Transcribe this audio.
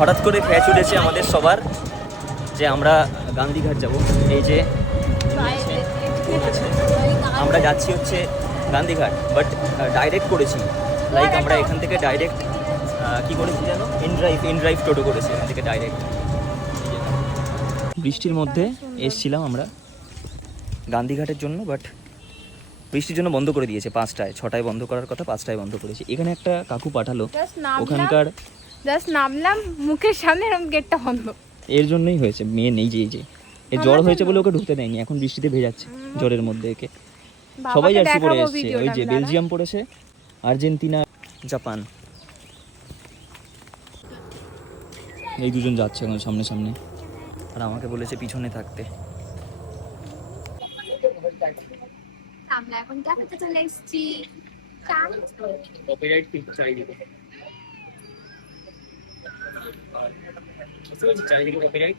হঠাৎ করে খেয়াল উঠেছে আমাদের সবার যে আমরা গান্ধীঘাট যাব। এই যে আমরা যাচ্ছি হচ্ছে গান্ধীঘাট, বাট ডাইরেক্ট করেছি, লাইক আমরা এখান থেকে ডাইরেক্ট কি করেছি জানো, ইনড্রাইভ টোটো করেছি এখান থেকে ডাইরেক্ট। বৃষ্টির মধ্যে এসছিলাম আমরা গান্ধীঘাটের জন্য, বাট বৃষ্টির জন্য বন্ধ করে দিয়েছে 5টায়, 6টায় বন্ধ করার কথা 5টায় বন্ধ করেছে। এখানে একটা কাকু পাঠালো, ওখানকার জাস্ট নামলাম, মুখের সামনে এরকম গেটটা বন্ধ। এর জন্যই হয়েছে মেন, এই যে এর জ্বর হয়েছে বলে ওকে ঢুকতে দেয়নি, এখন বৃষ্টিতে ভেজাচ্ছে জ্বরের মধ্যে একে। সবাই জার্সি পরে এসছে, ওই যে বেলজিয়াম পড়েছে, আর্জেন্টিনা, জাপান, এই দুজন যাচ্ছে এখন সামনে সামনে, আর আমাকে বলেছে পিছনে থাকতে। আমরা এখন ক্যাফেতে চলে এসেছি। কপিরাইট চারিদিকে, চারিদিকে কপিরাইট।